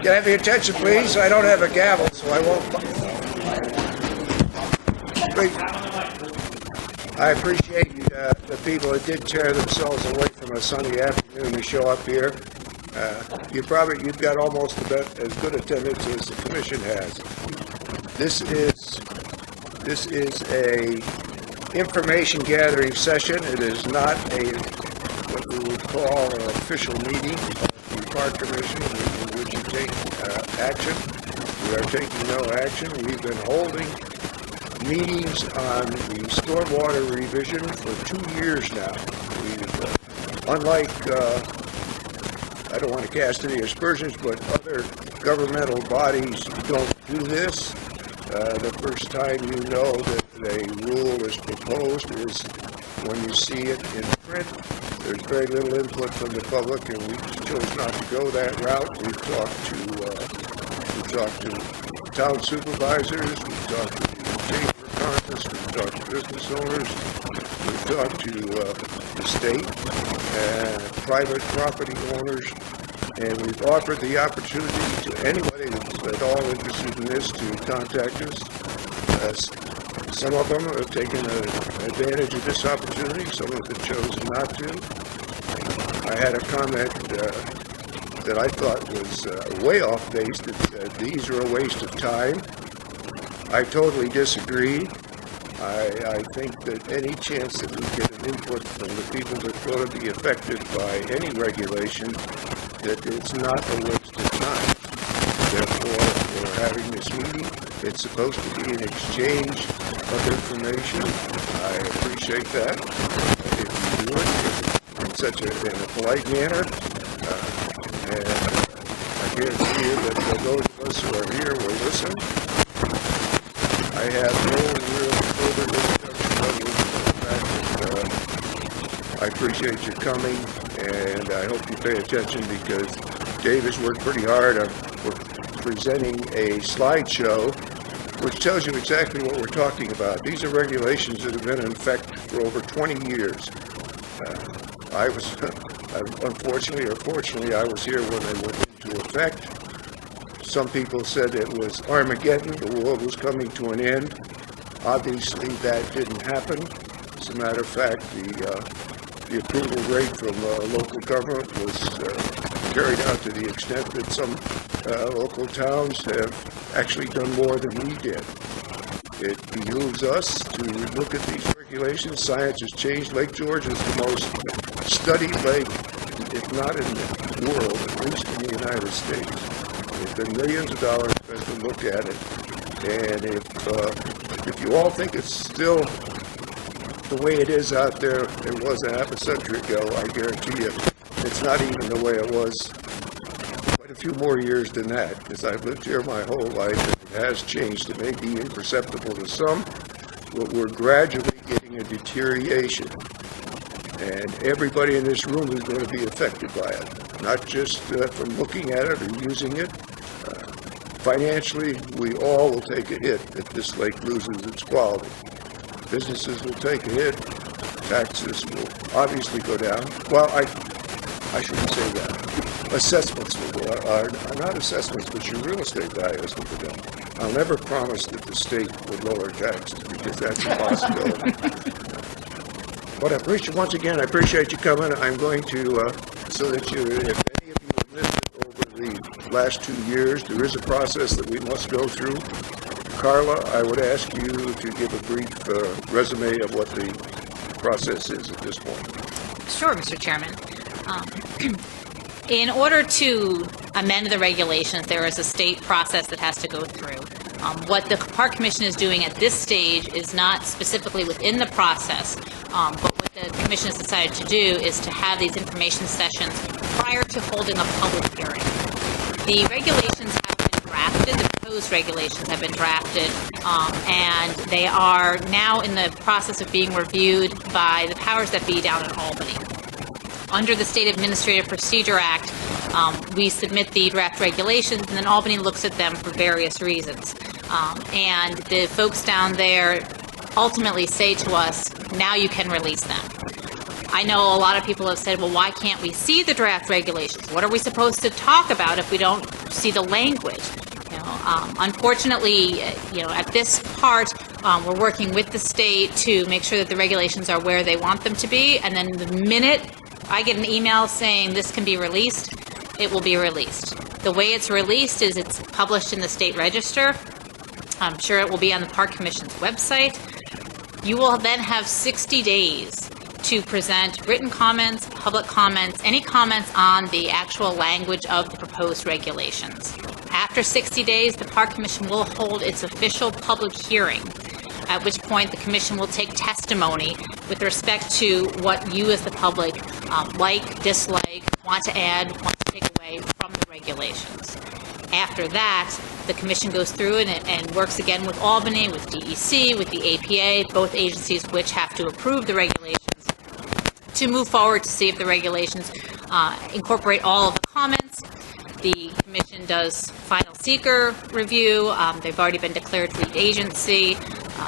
Can I have your attention, please? I don't have a gavel, so I won't. I appreciate the people that did tear themselves away from a Sunday afternoon to show up here. You've got almost as good attendance as the commission has. This is a information gathering session. It is not what we would call an official meeting of the Park Commission in which you take action. We are taking no action. We've been holding meetings on the stormwater revision for 2 years now. Unlike, I don't want to cast any aspersions, but other governmental bodies don't do this. The first time you know that a rule is proposed is when you see it in print. There's very little input from the public, and we chose not to go that route. We've talked to town supervisors, we've talked to the Chamber of Commerce, we've talked to business owners, we've talked to the state and private property owners, and we've offered the opportunity to anybody that's at all interested in this to contact us. Some of them have taken advantage of this opportunity, some of them chose not to. I had a comment that I thought was way off base that said these are a waste of time. I totally disagree. I think that any chance that we get an input from the people that are going to be affected by any regulation, that it's not a waste of time. Therefore, we're having this meeting. It's supposed to be an exchange of information. I appreciate that. If you do it in such a polite manner, and I guarantee you that those of us who are here will listen. I have no real further introduction other than the fact that I appreciate your coming, and I hope you pay attention because Dave has worked pretty hard on presenting a slideshow which tells you exactly what we're talking about. These are regulations that have been in effect for over 20 years. Unfortunately or fortunately, I was here when they went into effect. Some people said it was Armageddon, the world was coming to an end. Obviously, that didn't happen. As a matter of fact, the approval rate from local government was carried out to the extent that some local towns have actually done more than we did. It behooves us to look at these regulations. Science has changed. Lake George is the most studied lake, if not in the world, at least in the United States. There's been millions of dollars spent to look at it. And if you all think it's still the way it is out there, it was a half a century ago, I guarantee you, it's not even the way it was quite a few more years than that, because I've lived here my whole life, and it has changed. It may be imperceptible to some, but we're gradually getting a deterioration. And everybody in this room is going to be affected by it, not just from looking at it or using it. Financially, we all will take a hit if this lake loses its quality. Businesses will take a hit. Taxes will obviously go down. Well, I shouldn't say that. Assessments will go down. Not assessments, but your real estate values will go down. I'll never promise that the state would lower taxes because that's a possibility. But I appreciate, once again, I appreciate you coming. I'm going to, so that you, if any of you have missed it over the last 2 years, there is a process that we must go through. Carla, I would ask you to give a brief resume of what the process is at this point. Sure, Mr. Chairman. In order to amend the regulations, there is a state process that has to go through. What the Park Commission is doing at this stage is not specifically within the process, but what the Commission has decided to do is to have these information sessions prior to holding a public hearing. The regulations have been drafted, the proposed regulations have been drafted, and they are now in the process of being reviewed by the powers that be down in Albany. Under the State Administrative Procedure Act, we submit the draft regulations, and then Albany looks at them for various reasons. And the folks down there ultimately say to us, now you can release them. I know a lot of people have said, well, why can't we see the draft regulations? What are we supposed to talk about if we don't see the language? Unfortunately, at this part, we're working with the state to make sure that the regulations are where they want them to be. And then the minute I get an email saying this can be released, it will be released. The way it's released is it's published in the state register. I'm sure it will be on the Park Commission's website. You will then have 60 days to present written comments, public comments, any comments on the actual language of the proposed regulations. After 60 days, the Park Commission will hold its official public hearing, at which point the Commission will take testimony with respect to what you as the public like, dislike, want to add, want to take away from the regulations. After that, the Commission goes through and works again with Albany, with DEC, with the APA, both agencies which have to approve the regulations, to move forward to see if the regulations incorporate all of the comments. The Commission does final seeker review. They've already been declared lead agency.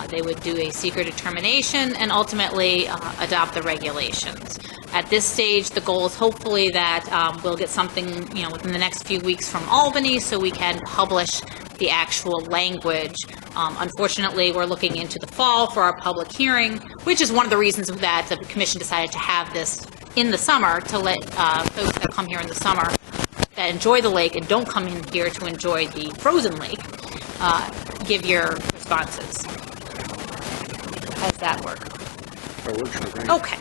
They would do a seeker determination and ultimately adopt the regulations. At this stage, the goal is hopefully that we'll get something, within the next few weeks from Albany so we can publish the actual language. Unfortunately, we're looking into the fall for our public hearing, which is one of the reasons that the Commission decided to have this in the summer to let folks that come here in the summer that enjoy the lake and don't come in here to enjoy the frozen lake give your responses. How does that work? That works for me. Okay.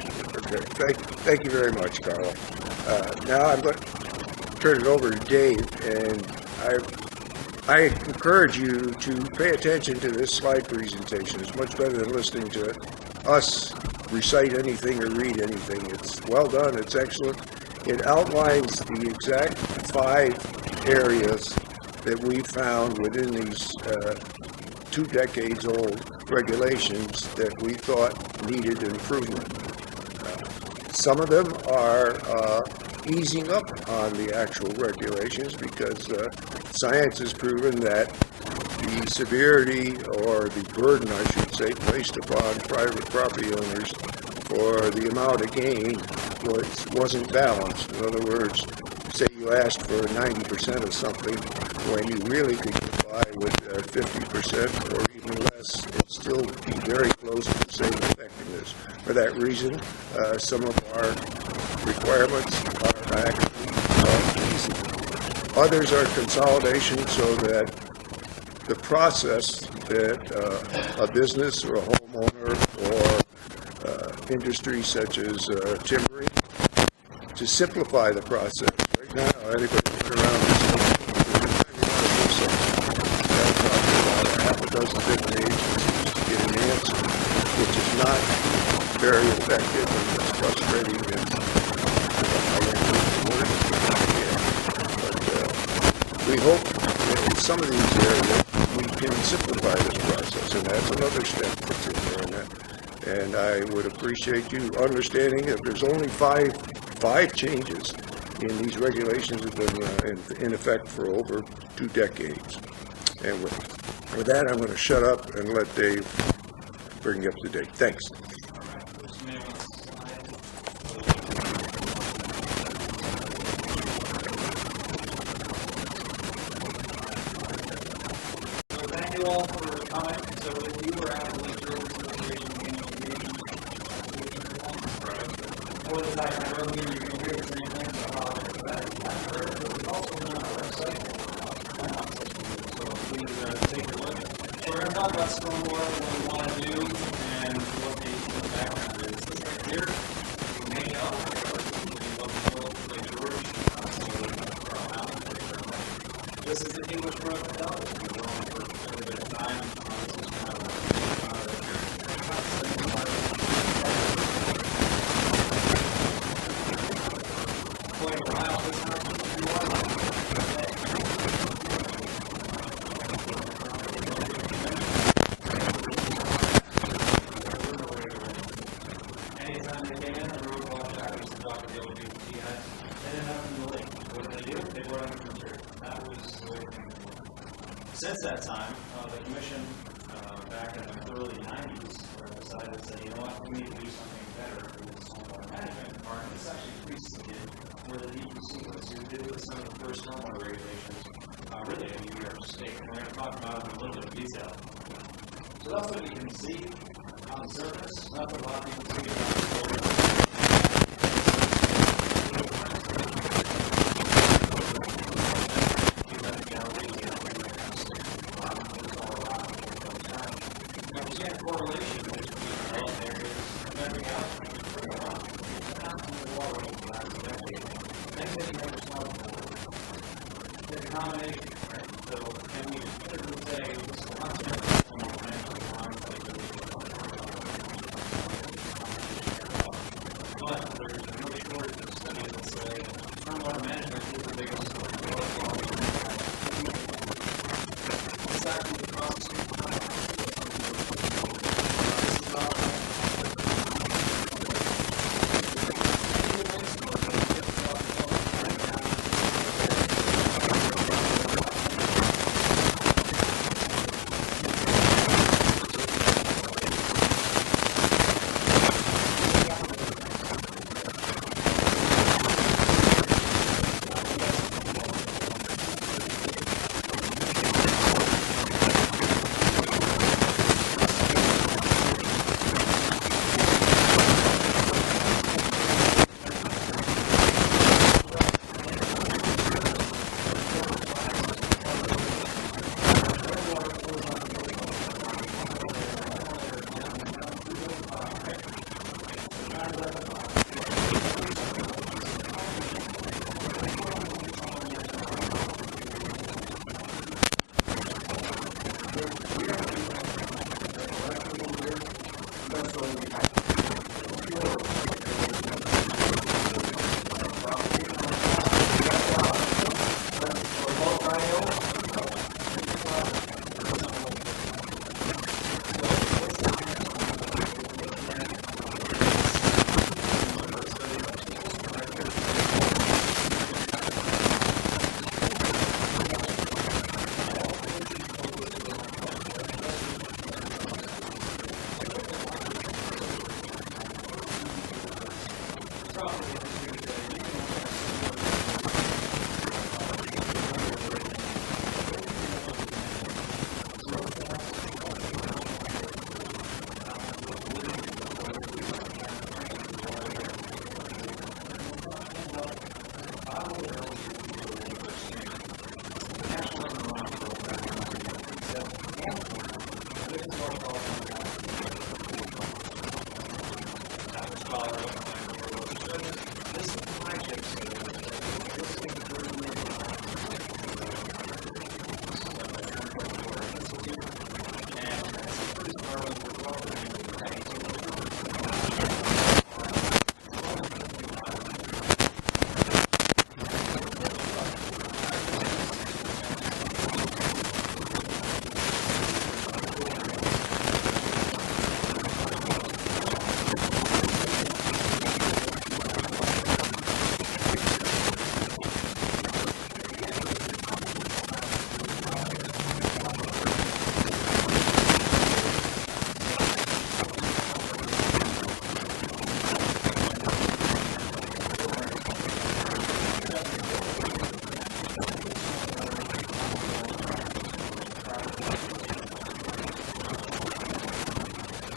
Thank you very much, Carla. Now I'm going to turn it over to Dave, and I encourage you to pay attention to this slide presentation. It's much better than listening to us recite anything or read anything. It's well done. It's excellent. It outlines the exact 5 areas that we found within these 2 decades old regulations that we thought needed improvement. Some of them are easing up on the actual regulations because science has proven that the severity, or the burden, I should say, placed upon private property owners for the amount of gain wasn't balanced. In other words, say you asked for 90% of something when you really could get by with 50% or even less, it'd still be very close to the same effectiveness. For that reason, some of our requirements are actually easy. Others are consolidation so that the process that a business or a homeowner or industry such as timbering, to simplify the process. Right now, anybody looking around this half a dozen different agencies to get an answer, which is not very effective and it's frustrating. But we hope that in some of these areas we can simplify this process, and that's another step that's in there. And I would appreciate you understanding that there's only five changes in these regulations that have been in effect for over 2 decades. And with that, I'm going to shut up and let Dave bring you up to date. Thanks. Thank you all for coming. So if you were at the for the fact that earlier you can hear the same thing about that. It's also on our website. So please take a look. So we're going to talk about stormwater, what we want to do, and what the background is. This right here, you may know, Lake George, this is the English Road to Delta. We've been going for a little bit of time. This is kind of since that time, the Commission, back in the early 90s, decided to say, you know what, we need to do something better for this stormwater management part, this actually preceded where the DEC was. So we did with some of the first stormwater regulations, really in New York State. And we're going to talk about it in a little bit of detail. So that's what you can see on the surface. That's what a lot of people see about the solar. Correlation between all areas and everything else in the water over the last decade. Things that you never saw before. The combination, right? So, can we definitively say this concept of stormwater management lines like the but there's no shortage of studies that say stormwater management is the biggest it's actually the process of time.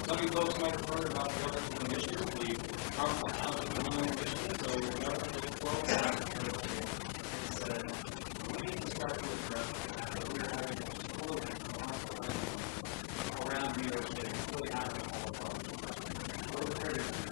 Some of you folks might have heard about the other initiative, the harmful housing initiative. So Governor 12 said we need to start to address that. We're having around New York City. It's really happening all across. We're prepared to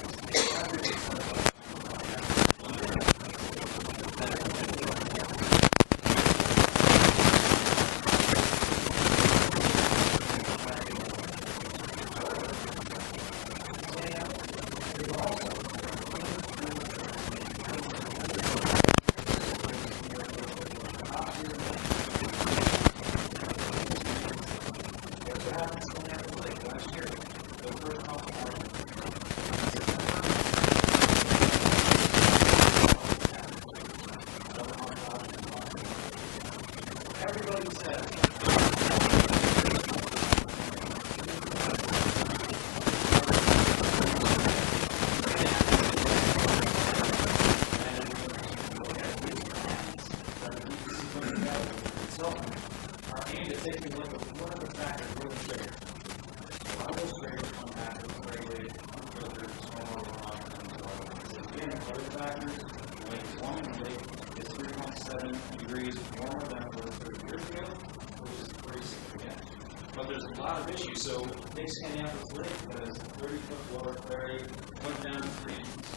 consultant are aimed at taking a look at what other factors really trigger. So how those triggers come back to regulate unfiltered stormwater runoff into our waters. Again, other factors, the lake is warming, the lake is 3.7 degrees warmer than it was 30 years ago, which is pretty significant. But there's a lot of issues. So Big Sandianapolis Lake has 30-foot water clarity, went down to 3 inches.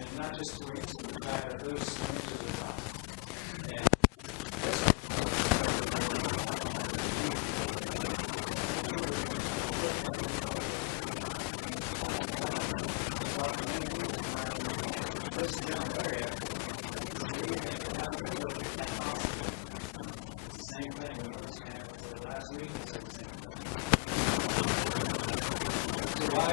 And not just 3 inches, but the fact that those 3 inches are top. And this general area, it's the same thing. We were saying last week, it's the same thing. So why?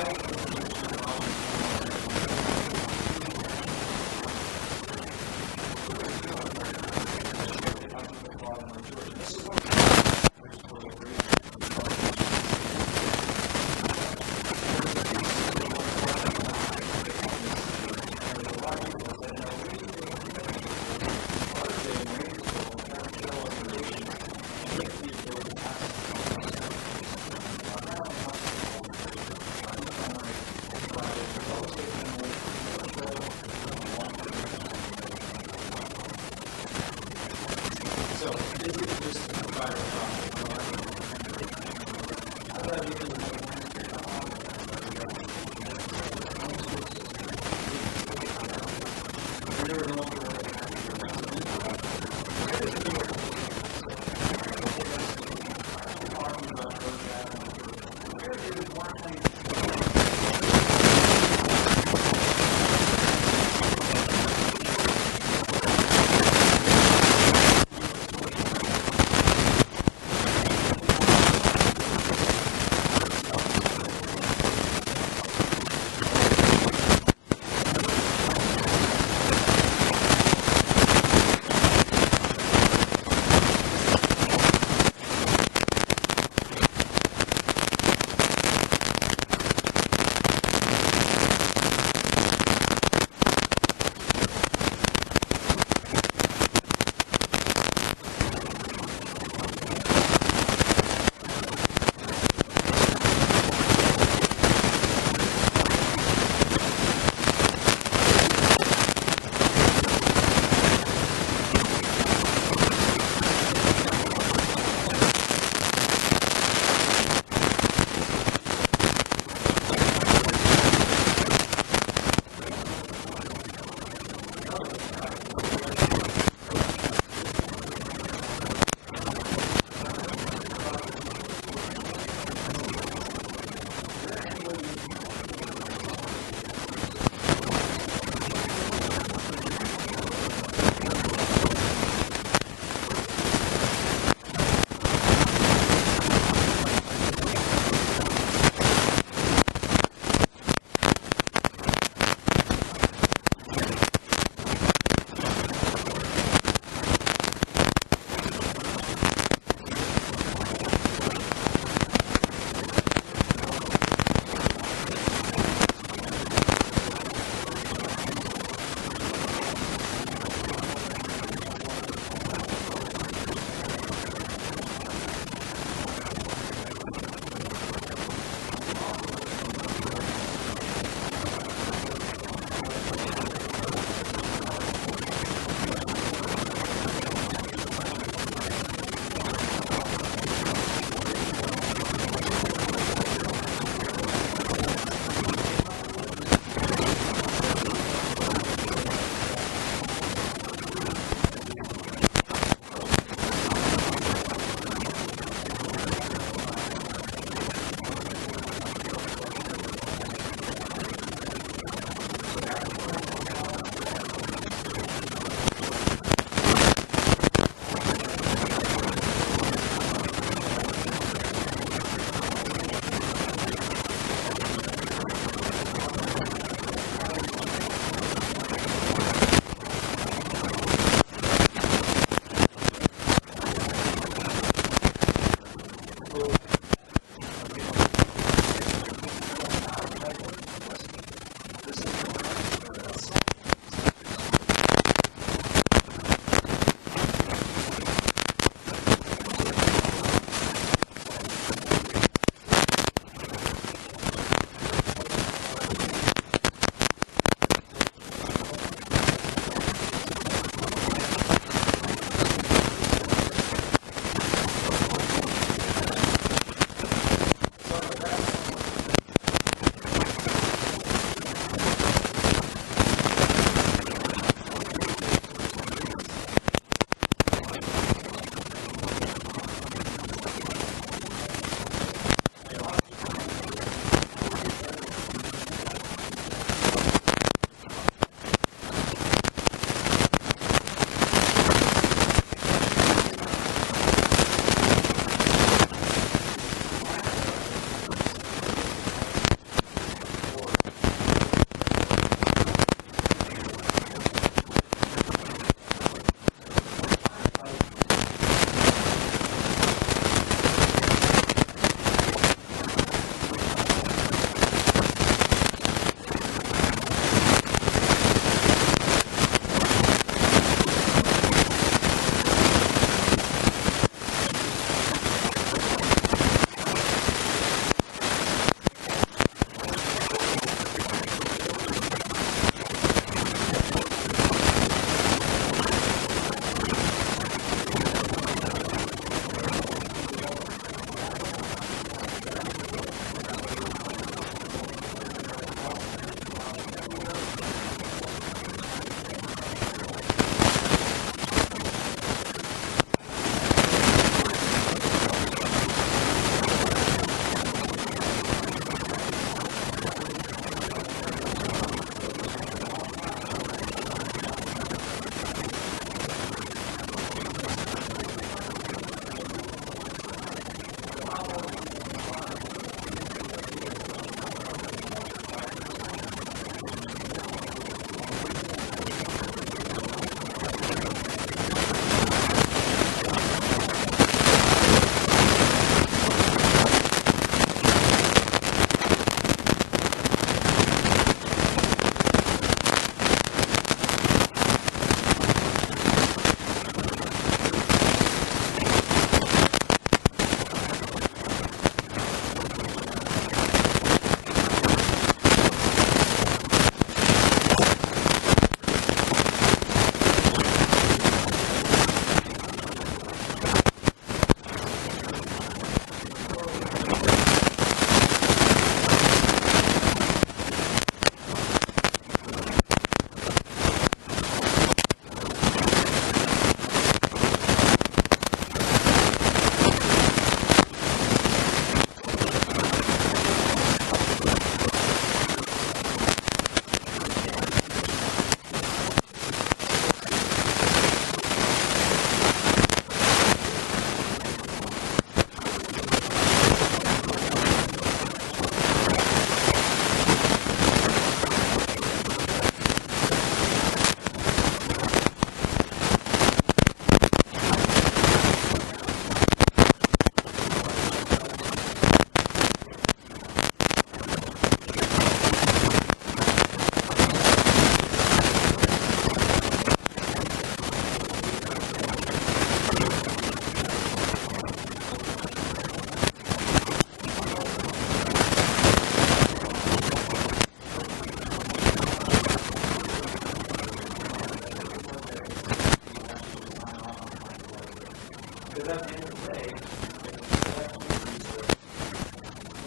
Because at the end of the day, if it's a collection resource,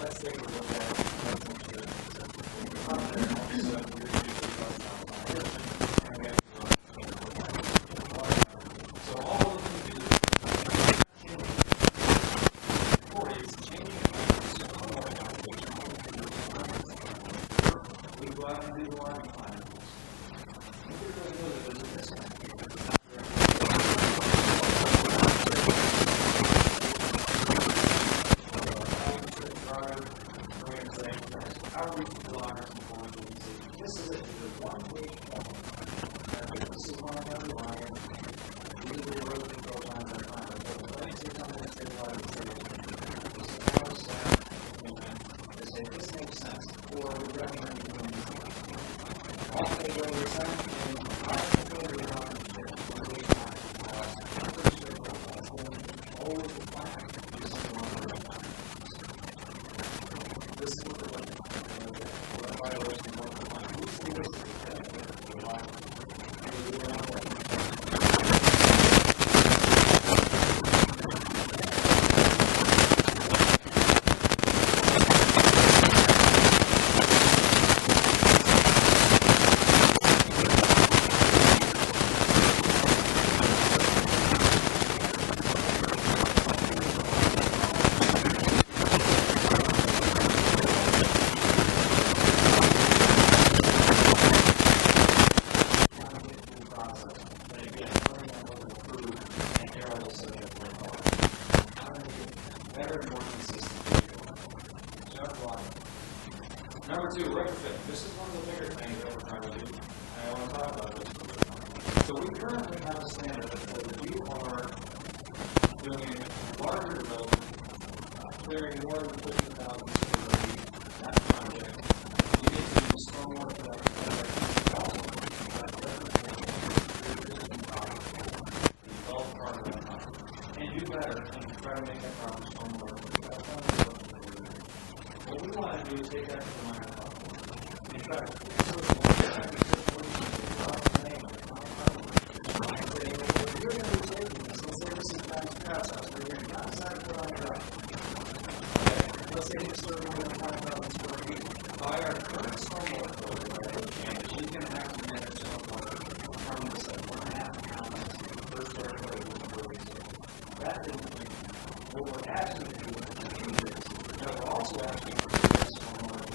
let's take a look at what's insurance. When you come there, all of a sudden you're usually going down the line, and we have to go so all of them do is changing the stormwater application. We go out and do the line plan. We really know that there's a mismatch. How are we this is it. There's one page. This is one of every line. These are the road control lines that are fine. But let's say something that says why this is how it's set. They say this makes sense. Or we recommend you doing this. All they go to send and I can go to your own shit. Always the plan. This is what we're looking at. Violation of the plan. We see this as Number two, retrofit. This is one of the bigger things that we're trying to do. I want to talk about this. So we currently have a standard that says if you are doing larger development, clearing more than 50,000 square feet, that project, you need to use stormwater for that project. Also, that retrofit your existing property, the developed part of that property, and do better and try to make that property stormwater. What we want to do is take that to the minor level. In fact, you're going to be taking this. Let's say this is John's house. We're going to outside put on your own. Okay, let's say you're still going to 5,000 square feet. By our current stormwater code, you can actually manage stormwater from this at 1.5 pounds per square foot. That is what we're actually doing is we're also asking for this stormwater.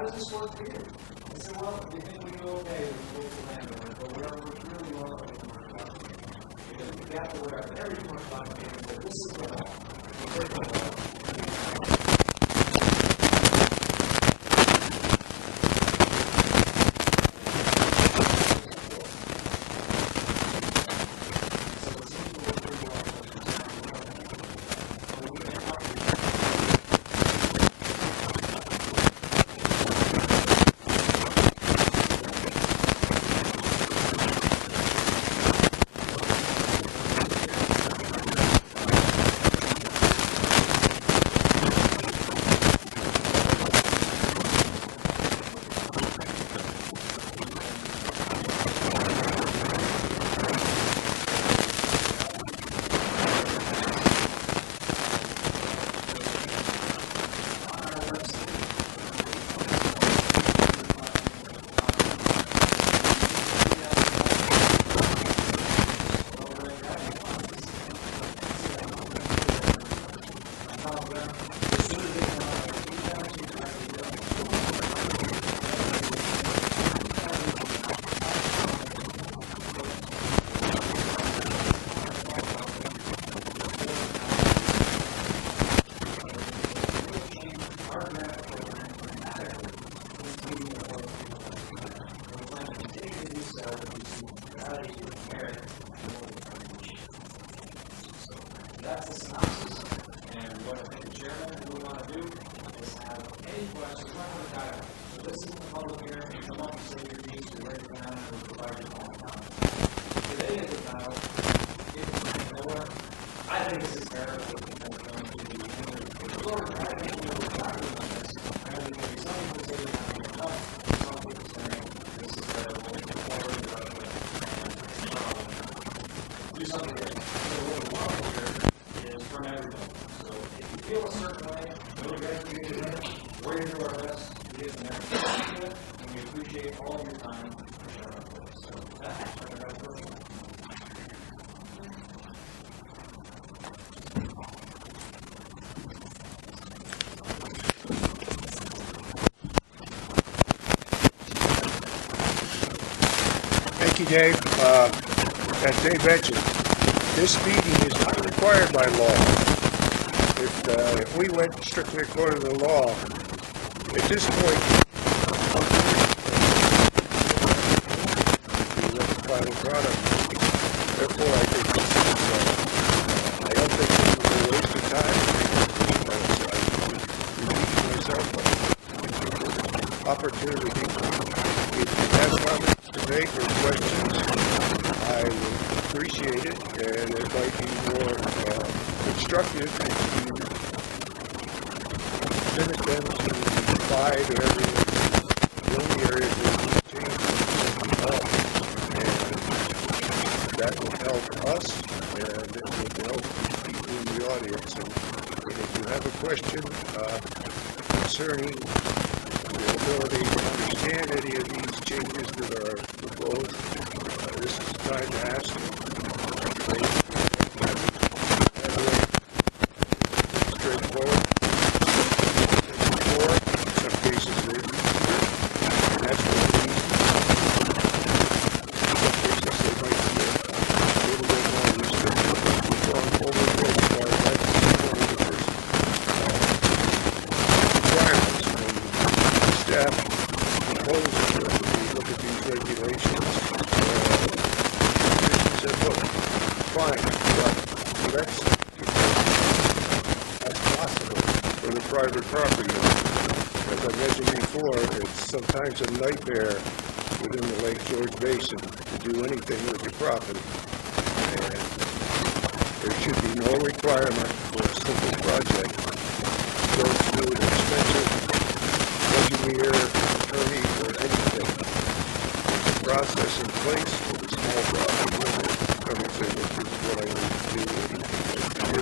how does this work for you? I said, well, we think we do okay with the local landowner, but where we really want to work out. Because we got to work out very much complicated, but this is the law. We break the law. That's the synopsis, and what I think the chairman would want to do is have any questions, not going to dialogue. So this is the public hearing, you come up and say your piece, you write it down, and we'll provide your own comments. Today is about, you know what, I think this is terrible, and I'm going to be, Lord, I think we're talking about this. I know there can be some people say you're not doing enough, some people saying this is terrible, or do something that what we want here is from everybody. So if you feel a certain way, know you guys do today, we're going to do our best to get the next thing, and we appreciate all of your time for showing up with us. So that's what I'm going to do. Thank you, Dave. As Dave mentioned, this meeting is not required by law. If we went strictly according to the law, at this point, we have the final product. Therefore, I think this is, I don't think this is a waste of time. I'm repeating myself, but opportunity. If you have comments to make or questions, I would appreciate it, and it might be more constructive if you limit them to 5 areas, the only areas that we change and that will help us, and it will help people in the audience. And if you have a question concerning the ability to understand any of these changes that are proposed, this is the time to ask them. Straightforward. Or in some cases they're easier, and that's what it is. In some cases they might be a little bit more restrictive. We've gone overboard as far as that's one of the first requirements when staff proposes that we look at these regulations. Said, look, fine, but that's possible for the private property owner. As I mentioned before, it's sometimes a nightmare within the Lake George Basin to do anything with your property. And there should be no requirement for a simple project to go through an expensive engineer, attorney, or anything. There's a process in place for the small property owner to come and say, look, this is what I need to do. And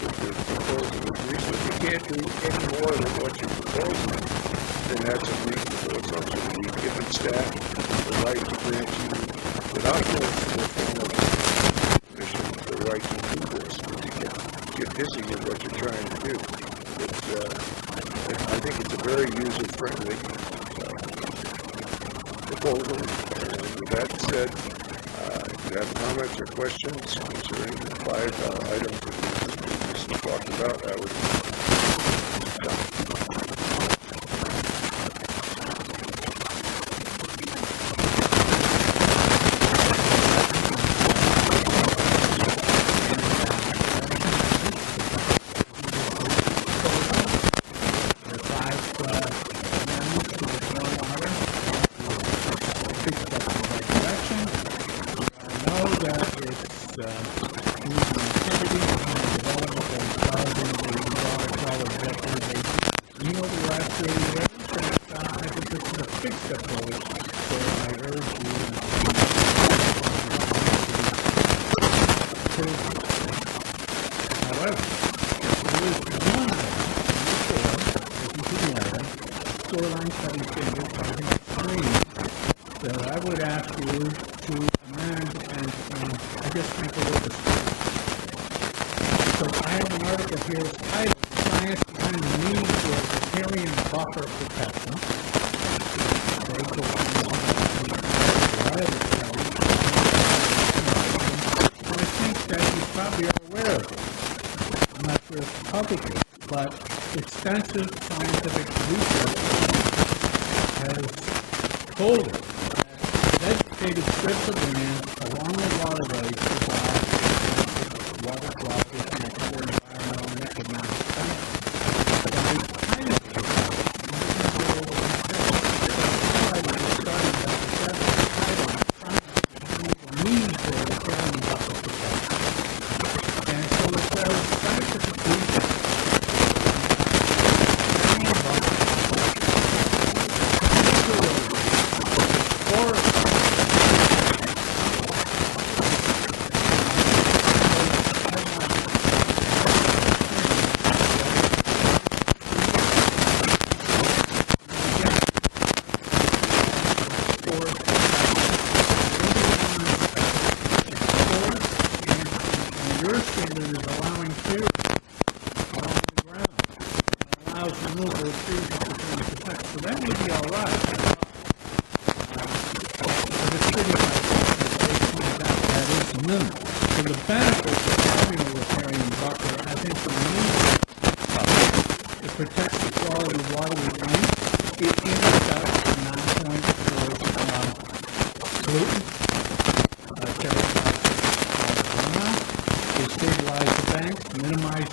if the proposal agrees with you can't do any more than what you're proposing, then that's a reasonable assumption. We've given staff the right to grant you, without going through a formal commission, the right to do this, but you get busy with what you're trying to do. I think it's a very user-friendly proposal. And with that said, if you have comments or questions concerning the 5 items that we just talked about, I would that I would ask you to amend and I guess make a little discussion. So I have an article here titled Science Behind the Need for Riparian Buffer Protection. They go and I think that you probably are aware of it. I'm not sure if the public is, but extensive scientific research has told us that vegetated strips of land along the waterways provide water quality and other environmental and economic benefits. And we kind of need for riparian buffer protection. And so it says scientific research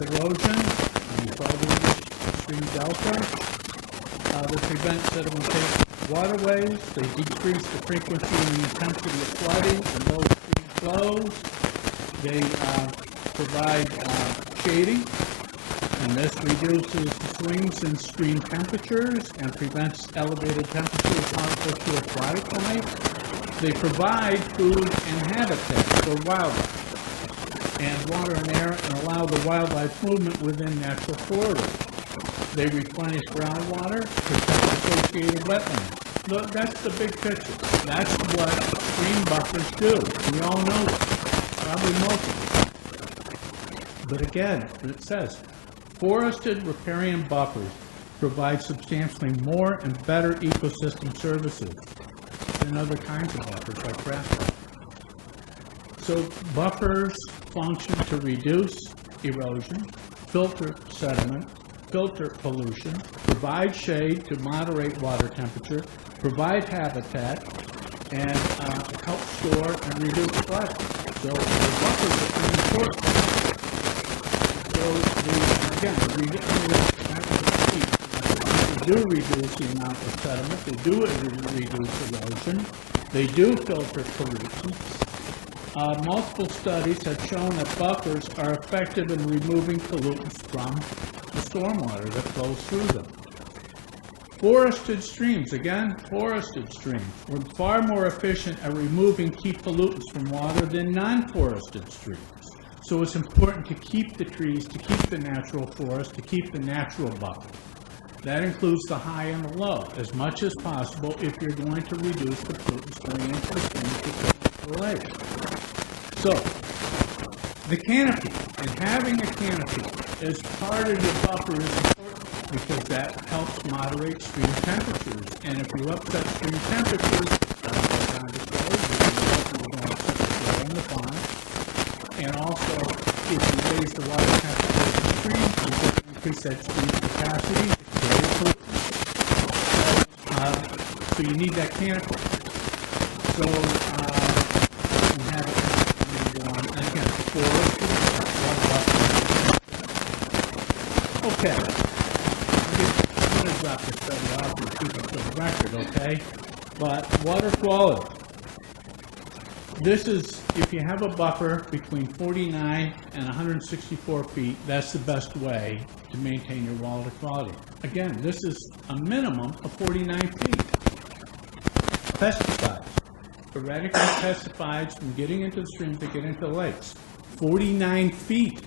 erosion, stream delta, they prevent sedimentation of waterways, they decrease the frequency and the intensity of flooding and low stream flows, they provide shading, and this reduces the swings in stream temperatures and prevents elevated temperatures harmful to aquatic life. They provide food and habitat for wildlife and water and air, and allow the wildlife movement within natural corridors. They replenish groundwater, protect associated wetlands. Look, that's the big picture. That's what stream buffers do. We all know it, probably most of it. But again, it says, forested riparian buffers provide substantially more and better ecosystem services than other kinds of buffers like grassland. So buffers function to reduce erosion, filter sediment, filter pollution, provide shade to moderate water temperature, provide habitat, and help store and reduce flooding. So the buffers are important. So they do reduce the amount of sediment, they do reduce erosion, they do filter pollutants. Multiple studies have shown that buffers are effective in removing pollutants from the stormwater that flows through them. Forested streams, again, forested streams, were far more efficient at removing key pollutants from water than non-forested streams. So it's important to keep the trees, to keep the natural forest, to keep the natural buffer. That includes the high and the low, as much as possible if you're going to reduce the pollutants going into the streams to the lake. So, the canopy, and having a canopy as part of your buffer is important because that helps moderate stream temperatures. And if you upset stream temperatures, increase that stream's capacity. It's very important. So you need that canopy. So we have it on, and again, 4 okay. I'm going to drop this study off and keep it for the record, okay? But water quality. This is, if you have a buffer between 49 and 164 feet, that's the best way to maintain your water quality. Again, this is a minimum of 49 feet. Pesticides. Eradicate pesticides from getting into the streams that get into the lakes. 49 feet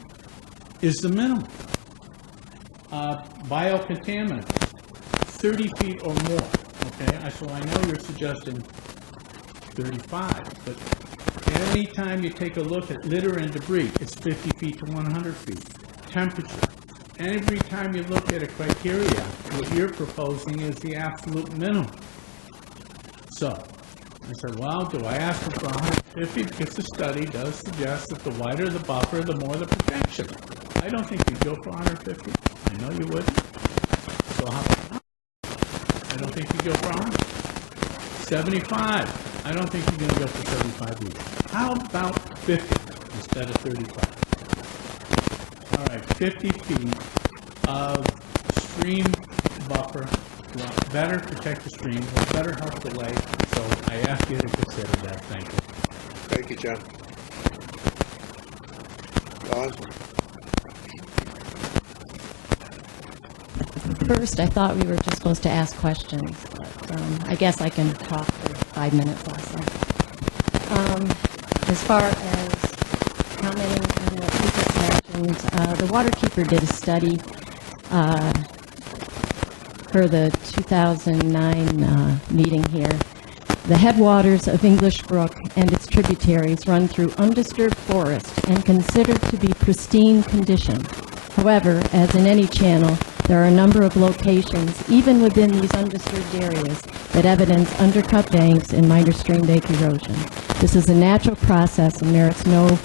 is the minimum. Biocontaminants, 30 feet or more. Okay, so I know you're suggesting 35, but anytime you take a look at litter and debris, it's 50 feet to 100 feet. Temperature. Every time you look at a criteria, what you're proposing is the absolute minimum. So, I said, well, do I ask them for 150? Because the study does suggest that the wider the buffer, the more the protection. I don't think you'd go for 150. I know you wouldn't. So how about I don't think you'd go for 100. 75. I don't think you're going to go for 75 either. How about 50 instead of 35? All right, 50 feet of stream buffer will better protect the stream, will better help the lake. So I ask you to consider that. Thank you. Thank you, John. Don? First, I thought we were just supposed to ask questions, but I guess I can talk for 5 minutes also. As far as commenting on what you just mentioned, the Waterkeeper did a study for the 2009 meeting here. The headwaters of English Brook and its tributaries run through undisturbed forest and considered to be pristine condition. However, as in any channel, there are a number of locations, even within these undisturbed areas, that evidence undercut banks and minor stream bank erosion. This is a natural process and merits no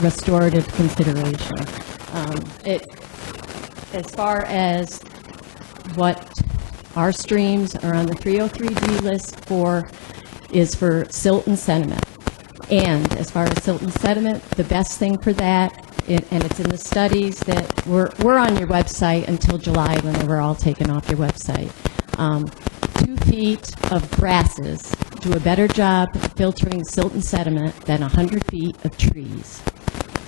restorative consideration. As far as what our streams are on the 303D list for, is for silt and sediment. And as far as silt and sediment, the best thing for that, and it's in the studies that we're on your website until July when they were all taken off your website. 2 feet of grasses do a better job of filtering silt and sediment than 100 feet of trees.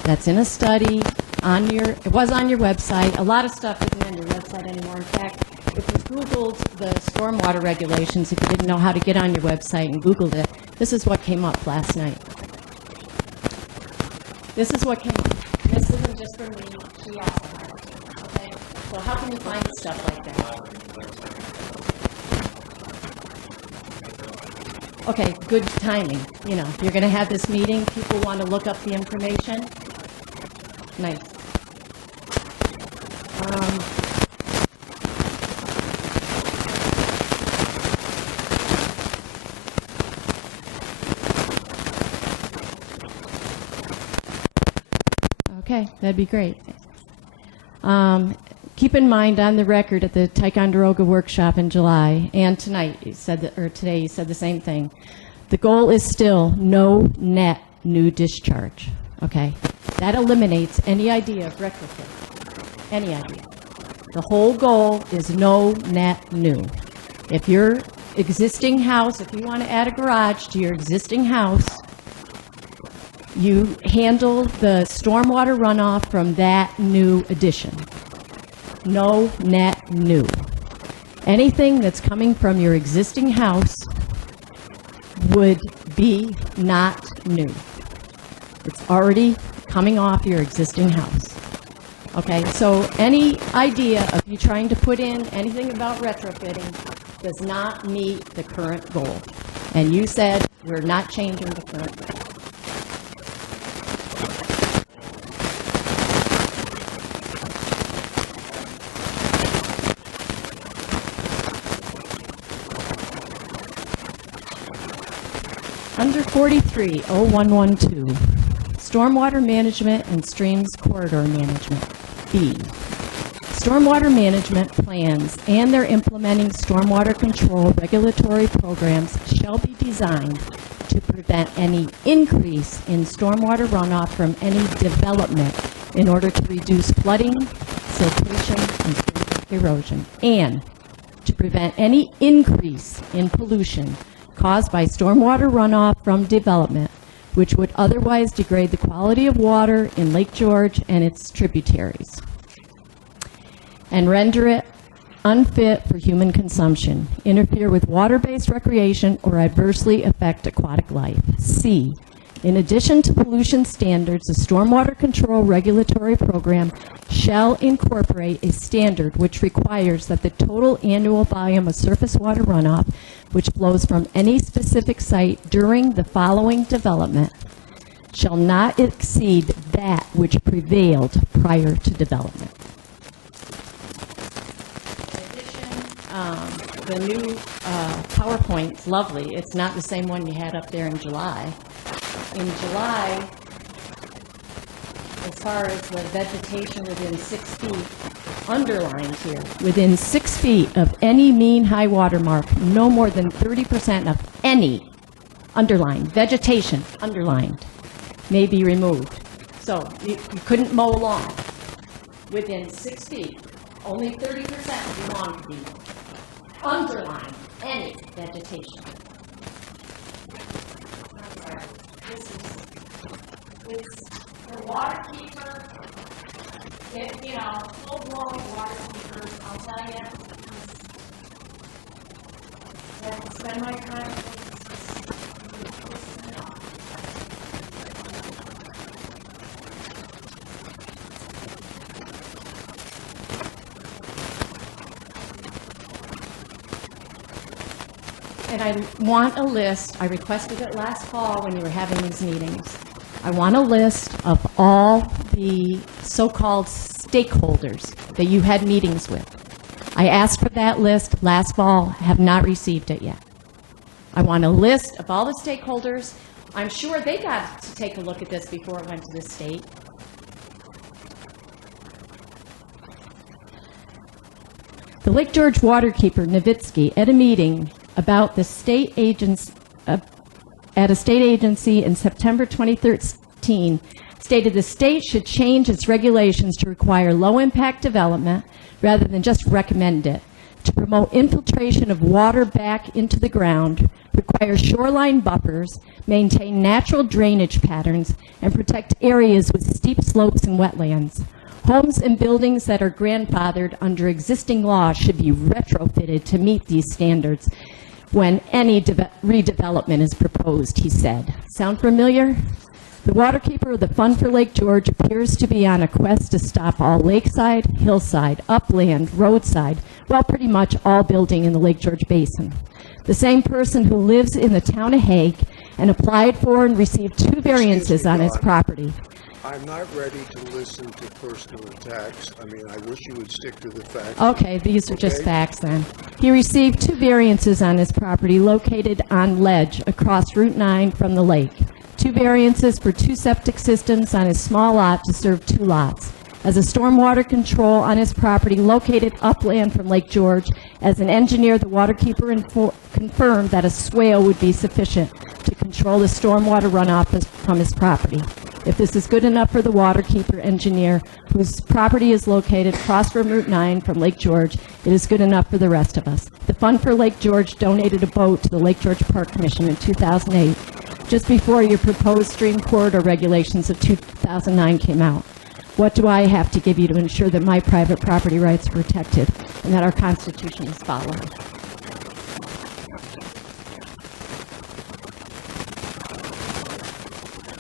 That's in a study on your, it was on your website. A lot of stuff isn't on your website anymore. In fact, if you Googled the stormwater regulations, if you didn't know how to get on your website and Googled it, this is what came up last night. This is what came up. This isn't just for me. She asked about it. Okay? So how can you find stuff like that? Okay, good timing. You know, you're going to have this meeting. People want to look up the information. Nice. Okay, that'd be great. Keep in mind, on the record at the Ticonderoga workshop in July and tonight, you said that, or today, you said the same thing. The goal is still no net new discharge. Okay, that eliminates any idea of retrofit. Any idea. The whole goal is no net new. If your existing house, if you want to add a garage to your existing house, you handle the stormwater runoff from that new addition. No net new. Anything that's coming from your existing house would be not new. It's already coming off your existing house. Okay, so any idea of you trying to put in anything about retrofitting does not meet the current goal. And you said we're not changing the current goal. Under 43-0112, Stormwater Management and Streams Corridor Management, B. Stormwater management plans and their implementing stormwater control regulatory programs shall be designed to prevent any increase in stormwater runoff from any development in order to reduce flooding, siltation, and sediment erosion, and to prevent any increase in pollution caused by stormwater runoff from development, which would otherwise degrade the quality of water in Lake George and its tributaries, and render it unfit for human consumption, interfere with water-based recreation, or adversely affect aquatic life. C, in addition to pollution standards, the stormwater control regulatory program shall incorporate a standard which requires that the total annual volume of surface water runoff which flows from any specific site during the following development shall not exceed that which prevailed prior to development. The new PowerPoint's lovely. It's not the same one you had up there in July. In July, as far as the vegetation within 6 feet, underlined here, within 6 feet of any mean high water mark, no more than 30% of any, underlined, vegetation, underlined, may be removed. So you couldn't mow a lawn. Within 6 feet, only 30% of the lawn could be mowed. Underline any vegetation. I'm sorry. It's the water keeper. Full-blown water keepers, I'll tell you. I have to spend my time with this enough. And I want a list, I requested it last fall when you were having these meetings. I want a list of all the so-called stakeholders that you had meetings with. I asked for that list last fall, have not received it yet. I want a list of all the stakeholders. I'm sure they got to take a look at this before it went to the state. The Lake George waterkeeper, Nowitzki, at a meeting about the state agents at a state agency in September 2013, stated the state should change its regulations to require low-impact development rather than just recommend it. To promote infiltration of water back into the ground, require shoreline buffers, maintain natural drainage patterns, and protect areas with steep slopes and wetlands. Homes and buildings that are grandfathered under existing laws should be retrofitted to meet these standards when any redevelopment is proposed, he said. Sound familiar? The waterkeeper of the Fund for Lake George appears to be on a quest to stop all lakeside, hillside, upland, roadside, well, pretty much all building in the Lake George Basin. The same person who lives in the town of Hague and applied for and received 2 variances on his property. I'm not ready to listen to personal attacks. I mean, I wish you would stick to the facts. Okay, these are just Okay. facts then. He received 2 variances on his property located on ledge across Route 9 from the lake. 2 variances for 2 septic systems on his small lot to serve 2 lots. As a stormwater control on his property located upland from Lake George, as an engineer, the waterkeeper confirmed that a swale would be sufficient to control the stormwater runoff from his property. If this is good enough for the waterkeeper engineer, whose property is located across from Route 9 from Lake George, it is good enough for the rest of us. The Fund for Lake George donated a boat to the Lake George Park Commission in 2008, just before your proposed stream corridor regulations of 2009 came out. What do I have to give you to ensure that my private property rights are protected and that our Constitution is followed?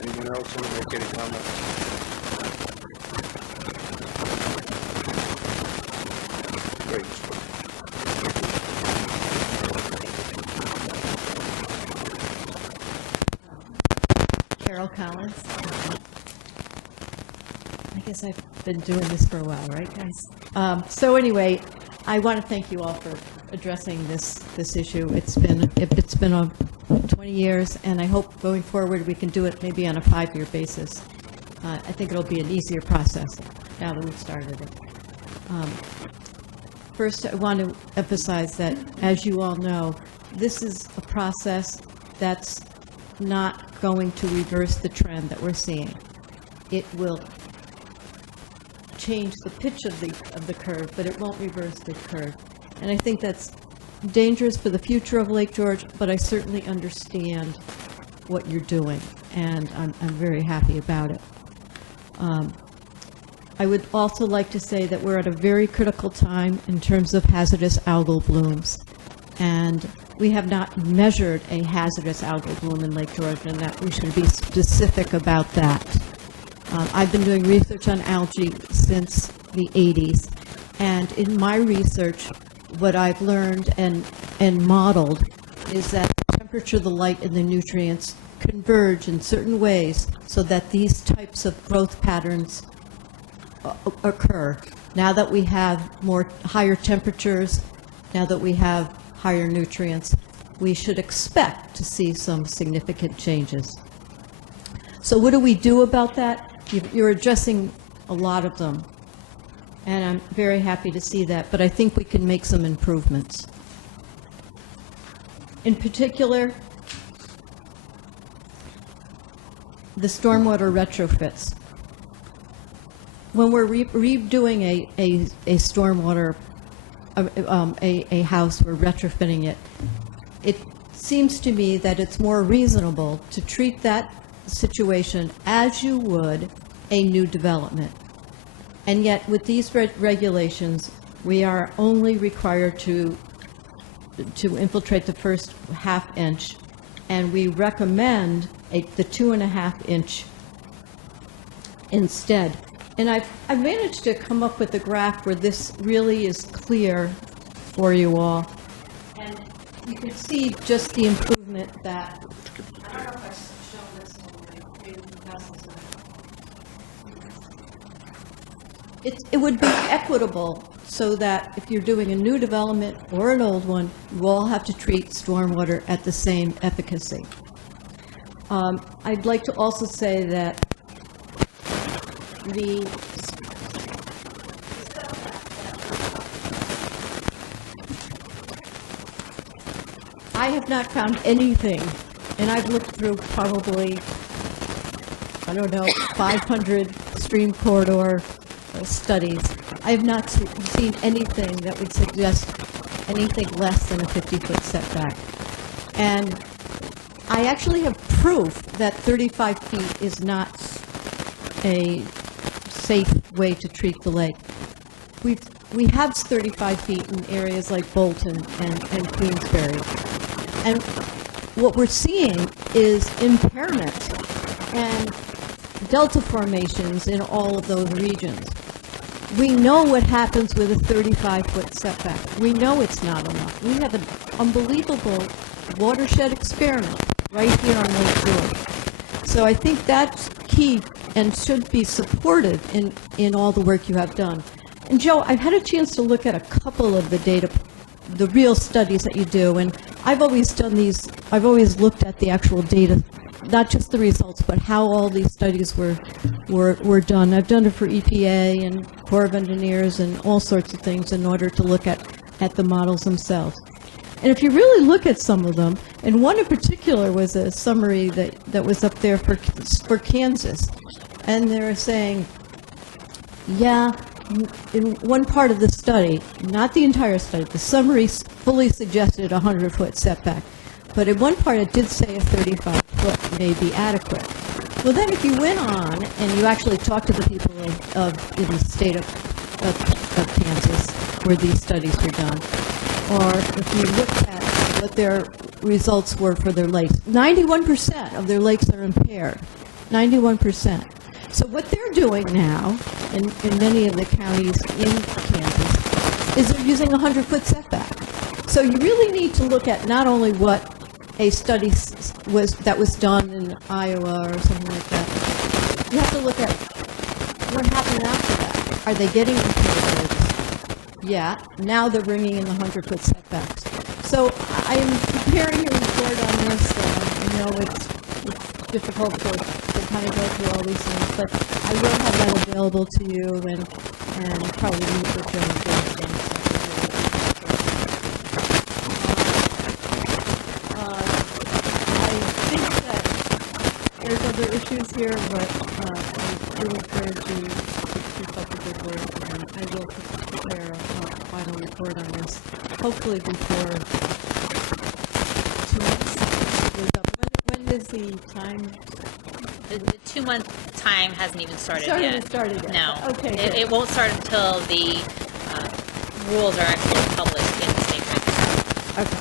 Anyone else want to make any comments? Great. Carol Collins. I guess I've been doing this for a while, right, guys? So anyway, I want to thank you all for addressing this issue. It's been 20 years, and I hope going forward we can do it maybe on a 5-year basis. I think it'll be an easier process now that we've started it. First, I want to emphasize that, as you all know, this is a process that's not going to reverse the trend that we're seeing. It will change the pitch of the curve, but it won't reverse the curve. And I think that's dangerous for the future of Lake George, but I certainly understand what you're doing, and I'm very happy about it. I would also like to say that we're at a very critical time in terms of hazardous algal blooms, and we have not measured a hazardous algal bloom in Lake George, and that we should be specific about that. I've been doing research on algae since the 80s, and in my research, what I've learned and modeled is that the temperature, the light, and the nutrients converge in certain ways so that these types of growth patterns occur. Now that we have higher temperatures, now that we have higher nutrients, we should expect to see some significant changes. So what do we do about that? You're addressing a lot of them, and I'm very happy to see that, but I think we can make some improvements. In particular, the stormwater retrofits. When we're redoing a stormwater, a house, we're retrofitting it, it seems to me that it's more reasonable to treat that situation as you would a new development. And yet, with these regulations, we are only required to infiltrate the first ½ inch, and we recommend the 2½ inch instead. And I've managed to come up with a graph where this really is clear for you all. And you can see just the improvement that, I don't know if I've shown this in my favorite classes. It would be equitable so that if you're doing a new development or an old one, you all have to treat stormwater at the same efficacy. I'd like to also say that I have not found anything, and I've looked through probably, I don't know, 500 stream corridor studies. I have not seen anything that would suggest anything less than a 50-foot setback. And I actually have proof that 35 feet is not a safe way to treat the lake. We have 35 feet in areas like Bolton and Queensbury. And what we're seeing is impairment and delta formations in all of those regions. We know what happens with a 35-foot setback. We know it's not enough. We have an unbelievable watershed experiment right here on Lake George. So I think that's key and should be supported in all the work you have done. And Joe, I've had a chance to look at a couple of the data, the real studies that you do, and I've always done these, I've always looked at the actual data, not just the results, but how all these studies were done. I've done it for EPA and Corps of Engineers and all sorts of things in order to look at the models themselves. And if you really look at some of them, and one in particular was a summary that was up there for Kansas, and they were saying, yeah, in one part of the study, not the entire study, the summary fully suggested a 100-foot setback. But in one part, it did say a 35-foot may be adequate. Well, then if you went on and you actually talked to the people in the state of Kansas where these studies were done, or if you looked at what their results were for their lakes, 91% of their lakes are impaired, 91%. So what they're doing now in many of the counties in Kansas is they're using a 100-foot setback. So you really need to look at not only what a study that was done in Iowa or something like that. You have to look at what happened after that. Are they getting impaired lakes? Yeah. Now they're bringing in the 100-foot setbacks. So I am preparing a report on this. I know it's difficult to kind of go through all these things, but I will have that available to you, and probably meet with Joan Thurston. I think that there's other issues here, but I do encourage you to keep up the good work, and I will prepare a final report on this, hopefully before 2 months is up. When is the time? The 2-month time hasn't even started yet. Hasn't started yet. No. Okay, It, good. it won't start until the rules are actually published in the state register. Okay.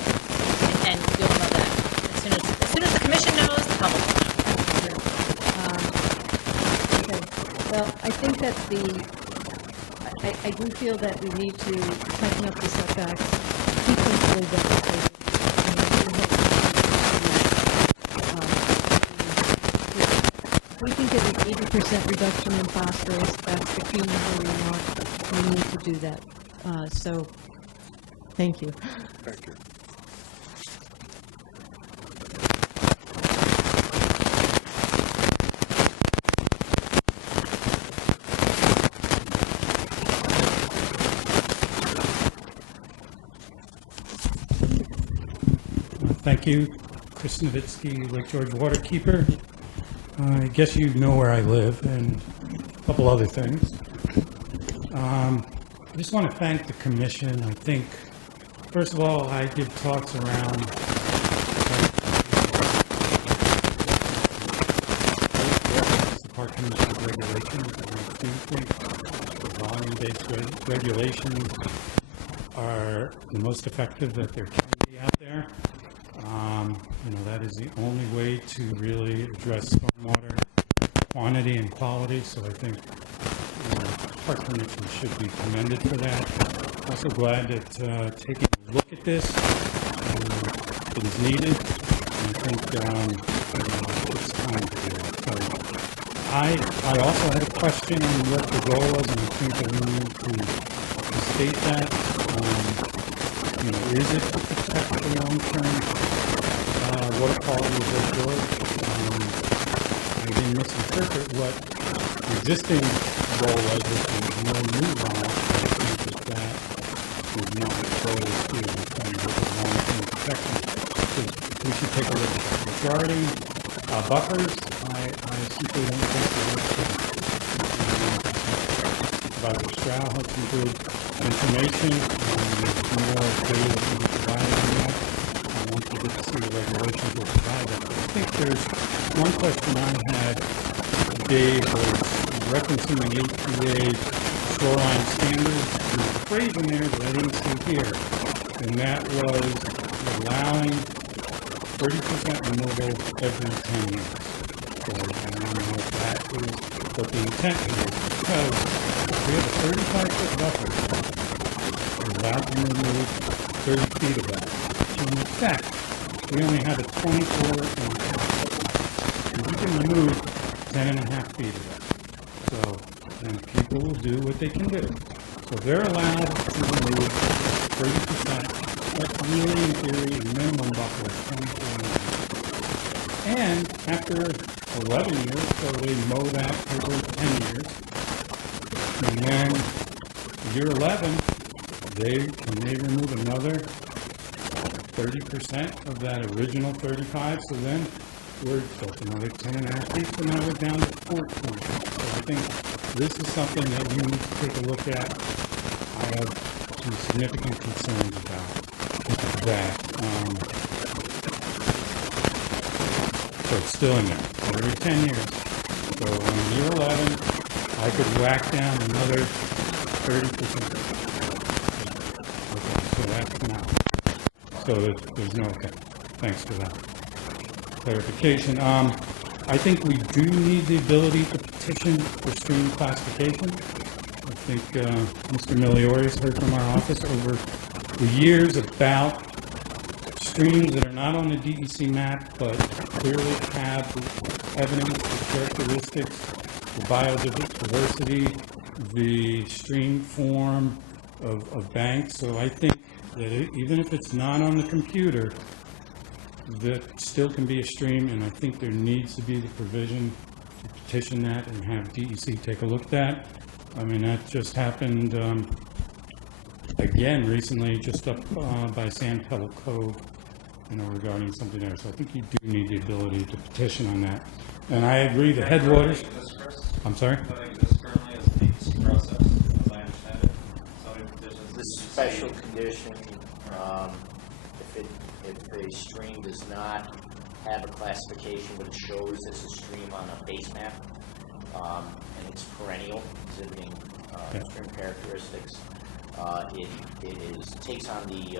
And you'll know that as soon as the commission knows, the public will know. Okay, well, I think that I do feel that we need to tighten up the setbacks, sequentially demonstrated. We can get an 80% reduction in phosphorus, that's the key number we want, we need to do that. So, thank you. Thank you. Thank you, Chris Nowitzki, Lake George Waterkeeper. I guess you know where I live and a couple other things. I just want to thank the commission. I think, first of all, I give talks around the Park Commission's regulations, and I do think the volume-based regulations are the most effective that there can be out there. That is the only way to really address stormwater quantity and quality, so I think Park Commission should be commended for that. Also glad that taking a look at this it is needed, and I think it's time to do it. So I also had a question on what the goal was, and I think that we need to state that. Is it to protect the long-term water quality of Lake George? I didn't misinterpret what the existing goal was, which was no new runoff. I think that is not the goal here in terms of the long-term protection. So we should take a look at that. Regarding buffers, I simply don't think Supervisor Stroud has some good information. There's more data that can be provided on that. Once we get to see the regulations, we'll provide that. I think there's one question I had, Dave, was referencing the APA shoreline standards. There's a phrase in there that I didn't see here, and that was allowing 30% removal every 10 years. So I don't know if that is what the intent is, because we have a 35-foot buffer. We're allowed to remove 30 feet of that. So in effect, we only have a 24.5 foot. And we can remove 10.5 feet of that. So then people will do what they can do. So if they're allowed to remove 30%, that's really in theory a minimum buffer of 24.5. And after 11 years, so they mow that over 10 years. And then year 11, can they remove another 30% of that original 35? So then that's another 10.5 feet. So now we're down to 14. So I think this is something that you need to take a look at. I have some significant concerns about that. So it's still in there every 10 years. So on year 11, I could whack down another 30%. Okay, so that's now. So there's no, okay. Thanks for that clarification. I think we do need the ability to petition for stream classification. I think Mr. Migliore has heard from our office over the years about streams that are not on the DEC map, but clearly have the evidence, the characteristics, the biodiversity, the stream form of banks. So I think that even if it's not on the computer, that still can be a stream, and I think there needs to be the provision to petition that and have DEC take a look at that. I mean, that just happened, again, recently, just up by Sand Pebble Cove, regarding something there. So I think you do need the ability to petition on that. And I agree, the headwaters. I'm sorry? That exists currently as a agency process, as I understand it. Zoning petitions. This special condition, if a stream does not have a classification, but it shows as a stream on a base map, and it's perennial, exhibiting stream characteristics, it takes on the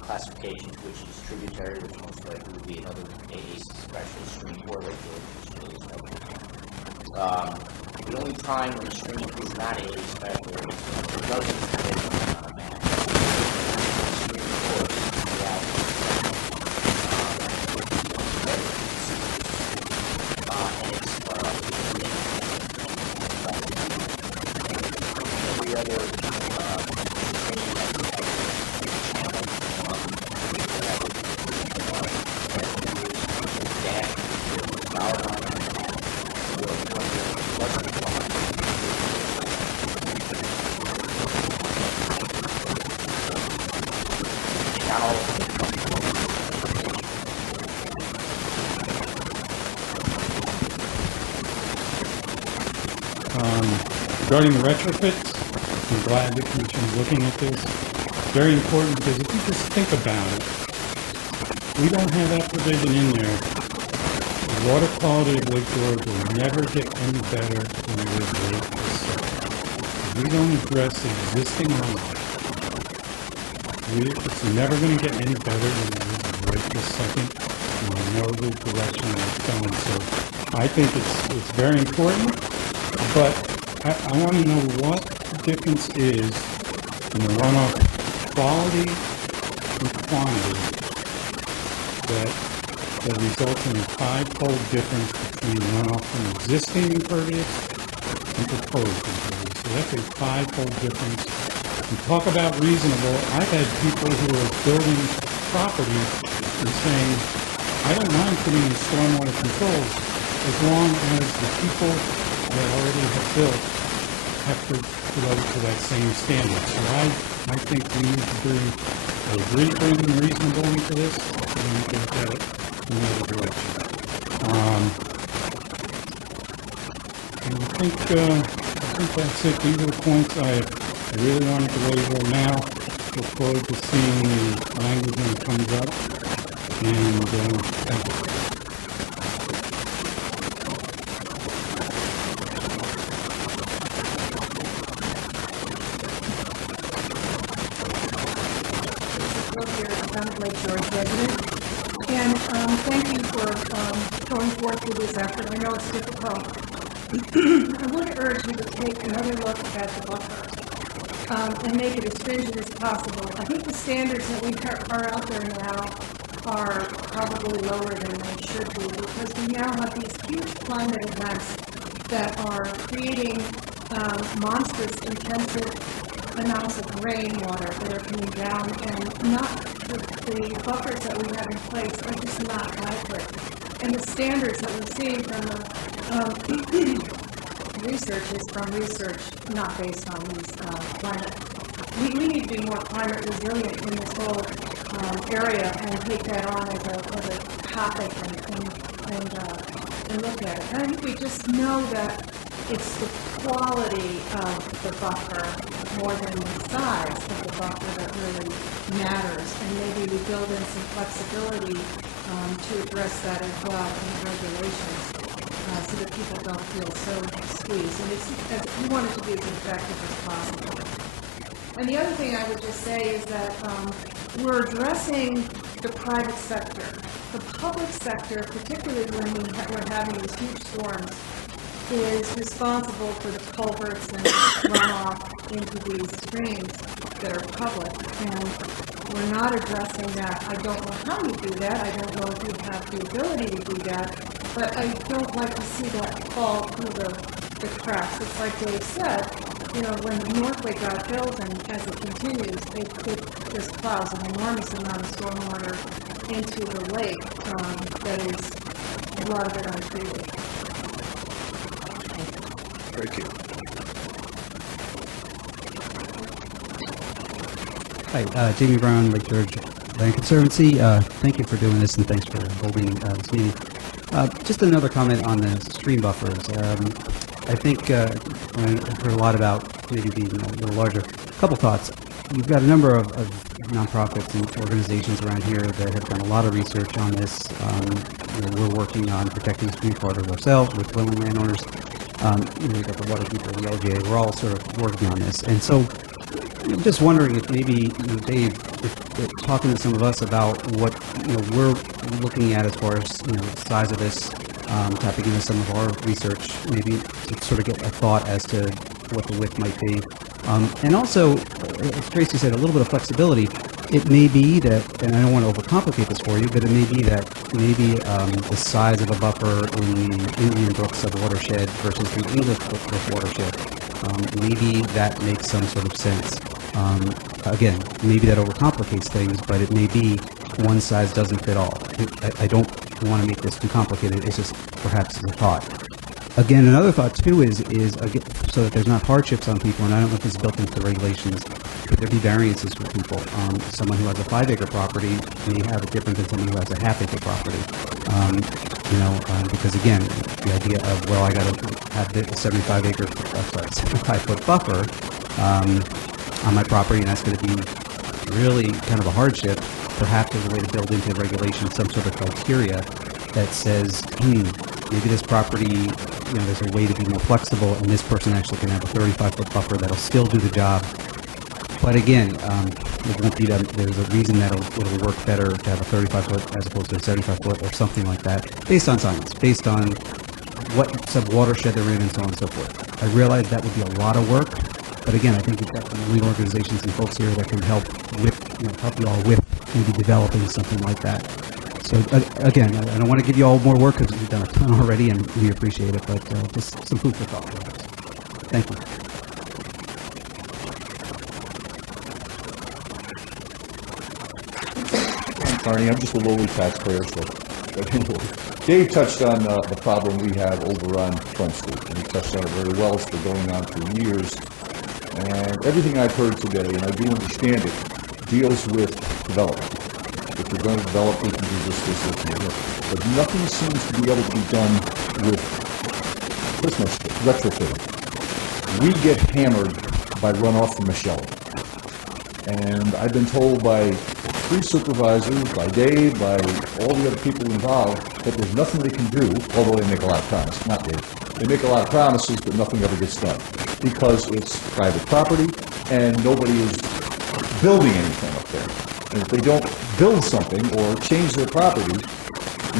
classification to which is tributary, which most likely would be another a special stream or regulation. The only time when a stream is not a special is when it doesn't have it on a map. Stream course, every other Regarding the retrofits, I'm glad the commission is looking at this. Very important, because if you just think about it, we don't have that provision in there. The water quality of Lake George will never get any better than it is right this second. If we don't address the existing runoff, it's never going to get any better than it is right this second. And we know the direction that it's going. So I think it's very important, but I want to know what the difference is in the runoff quality and quantity that results in a five-fold difference between runoff from existing impervious and proposed impervious. So that's a five-fold difference. You talk about reasonable. I've had people who are building properties and saying, I don't mind putting in stormwater controls as long as the people that already have built have to go to that same standard. So I think we need to bring reasonable into this, and we can look at it in the other direction. And I think that's it. These are the points I really wanted to label now. Look forward to seeing the language when it comes up. And thank you. Lake George resident, and thank you for going forth with this effort. I know it's difficult. I would urge you to take another look at the buffer and make it as stringent as possible. I think the standards that we are out there now are probably lower than they should be, because we now have these huge climate events that are creating monstrous, intensive amounts of rainwater that are coming down, and not the buffers that we have in place are just not adequate. And the standards that we're seeing from the research is from research not based on these climate. We need to be more climate resilient in this whole area and take that on as a topic and look at it. And I think we just know that it's the quality of the buffer more than the size of the buffer that really matters. And maybe we build in some flexibility to address that as well in the regulations so that people don't feel so squeezed. And we want it to be as effective as possible. And the other thing I would just say is that we're addressing the private sector. The public sector, particularly when we're having these huge storms, is responsible for the culverts and runoff into these streams that are public. And we're not addressing that. I don't know how you do that. I don't know if you have the ability to do that. But I don't like to see that fall through the cracks. It's like Dave said, you know, when Northway got built, and as it continues, it just plows an enormous amount of stormwater into the lake that is a lot of it untreated. Thank you. Hi, Jamie Brown, Lake George Land Conservancy. Thank you for doing this, and thanks for holding this meeting. Just another comment on the stream buffers. I think I've heard a lot about maybe being a little larger. A couple thoughts. You've got a number of nonprofits and organizations around here that have done a lot of research on this. We're working on protecting stream corridors ourselves with willing landowners. We've got the water people, the LGA. We're all sort of working on this, and so I'm just wondering if maybe, Dave, if talking to some of us about what we're looking at as far as the size of this, tapping into some of our research, maybe to sort of get a thought as to what the width might be, and also, as Tracy said, a little bit of flexibility. It may be that, and I don't want to overcomplicate this for you, but it may be that maybe the size of a buffer in the Indian Brooks watershed versus the English Brook watershed, maybe that makes some sort of sense. Again, maybe that overcomplicates things, but it may be one size doesn't fit all. I don't want to make this too complicated. It's just perhaps a thought. Again, another thought too is again, so that there's not hardships on people, and I don't know if this is built into the regulations. Could there be variances for people? Someone who has a 5-acre property may have it different than someone who has a half-acre property. Because again, the idea of, well, I got to have a 75-foot buffer on my property, and that's going to be really kind of a hardship. Perhaps there's a way to build into the regulation some sort of criteria that says, maybe this property, there's a way to be more flexible, and this person actually can have a 35-foot buffer that'll still do the job. But again, it won't be that there's a reason that it'll work better to have a 35-foot as opposed to a 75-foot or something like that, based on science, based on what sub-watershed they're in, and so on and so forth. I realize that would be a lot of work, but again, I think we've got some legal organizations and folks here that can help help you all with maybe developing something like that. So again, I don't want to give you all more work because we've done a ton already, and we appreciate it, but just some food for thought, perhaps. Thank you. Carney, I'm just a lowly taxpayer, so. But anyway, Dave touched on the problem we have over on Front Street, and he touched on it very well. It's been going on for years, and everything I've heard today, and I do understand it, deals with development. If you're going to develop, we can do this, and that. But nothing seems to be able to be done with Christmas retrofitting. We get hammered by runoff from Michelle. And I've been told by 3 supervisors, by Dave, by all the other people involved, that there's nothing they can do, although they make a lot of promises, not Dave. They make a lot of promises, but nothing ever gets done because it's private property and nobody is building anything up there. And if they don't build something or change their property,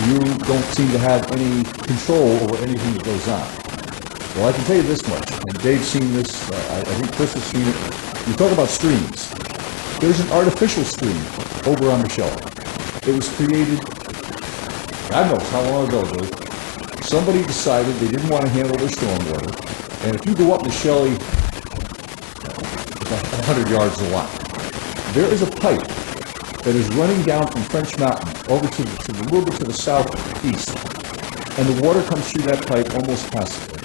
you don't seem to have any control over anything that goes on. Well, I can tell you this much, and Dave's seen this, I think Chris has seen it. You talk about streams. There's an artificial stream over on Michelle. It was created, God knows how long ago, Dave. Somebody decided they didn't want to handle their stormwater, and if you go up Michelle, 100 yards a lot, there is a pipe that is running down from French Mountain over to a little bit to the southeast, and the water comes through that pipe almost constantly.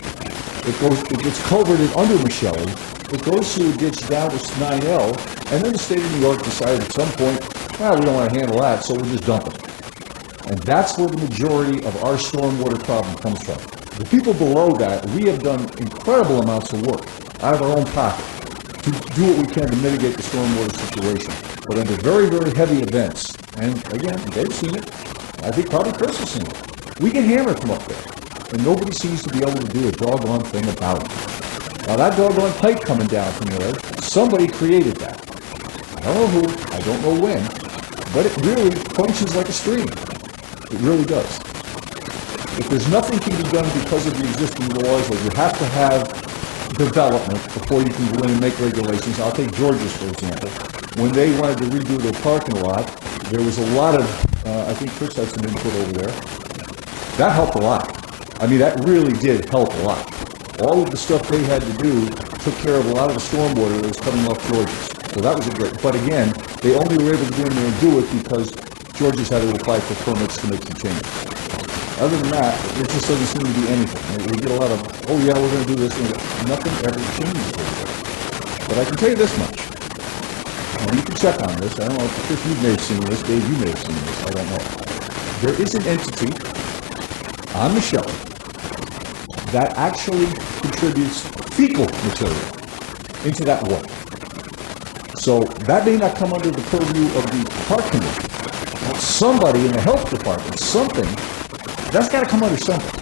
It gets culverted under Michelle. It goes through a ditch down to 9L, and then the state of New York decided at some point, well, we don't want to handle that, so we'll just dump it. And that's where the majority of our stormwater problem comes from. The people below that, we have done incredible amounts of work out of our own pocket to do what we can to mitigate the stormwater situation. But under very, very heavy events, and again, they've seen it, I think probably Chris has seen it, we get hammered from up there, and nobody seems to be able to do a doggone thing about it. Now that doggone pipe coming down from there, somebody created that. I don't know who, I don't know when, but it really functions like a stream. It really does. If there's nothing can be done because of the existing laws, like you have to have development before you can go in and make regulations. I'll take George's, for example. When they wanted to redo their parking lot, there was a lot of, I think Chris had some input over there. That helped a lot. I mean, that really did help a lot. All of the stuff they had to do took care of a lot of the stormwater that was coming off George's. So that was a great, but again, they only were able to go in there and do it because George's had to apply for permits to make some changes. Other than that, it just doesn't seem to be anything. We get a lot of, oh yeah, we're going to do this, and nothing ever changes over there. But I can tell you this much. and you can check on this, I don't know if you may have seen this, Dave, you may have seen this, I don't know. There is an entity on the shelf that actually contributes fecal material into that water. So that may not come under the purview of the park commission, but somebody in the health department, something, that's got to come under something.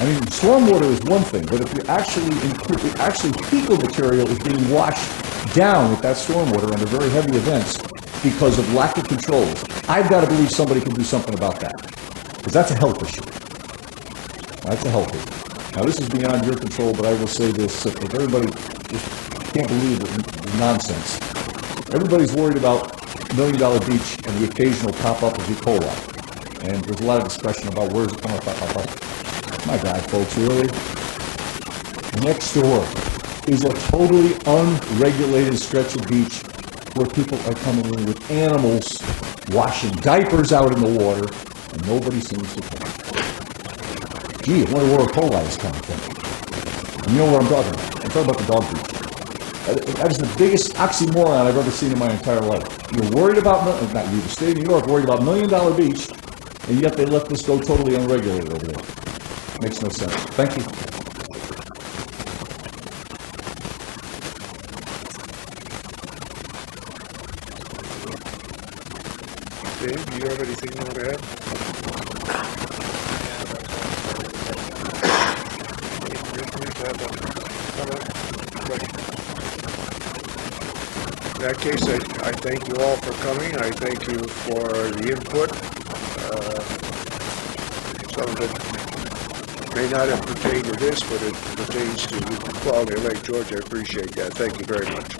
I mean, stormwater is one thing, but if you actually fecal material is being washed down with that stormwater under very heavy events because of lack of controls, I've got to believe somebody can do something about that, because that's a health issue. That's a health issue. Now, this is beyond your control, but I will say this, if everybody just can't believe the nonsense. Everybody's worried about $1 Million Beach and the occasional pop-up of E. coli. And there's a lot of discussion about where's it coming from. My God, folks, really? Next door is a totally unregulated stretch of beach where people are coming in with animals, washing diapers out in the water, and nobody seems to care. Gee, I wonder where E. coli is coming from. And you know what I'm talking about. I'm talking about the dog beach. That is the biggest oxymoron I've ever seen in my entire life. You're worried about, not you, the state of New York, worried about $1 Million Beach, and yet they let this go totally unregulated over there. Makes no sense. Thank you. Dave, do you have anything you want to add? In that case, I thank you all for coming. I thank you for the input. Some of it may not have pertained to this, but it pertains to quality of Lake George. I appreciate that. Thank you very much.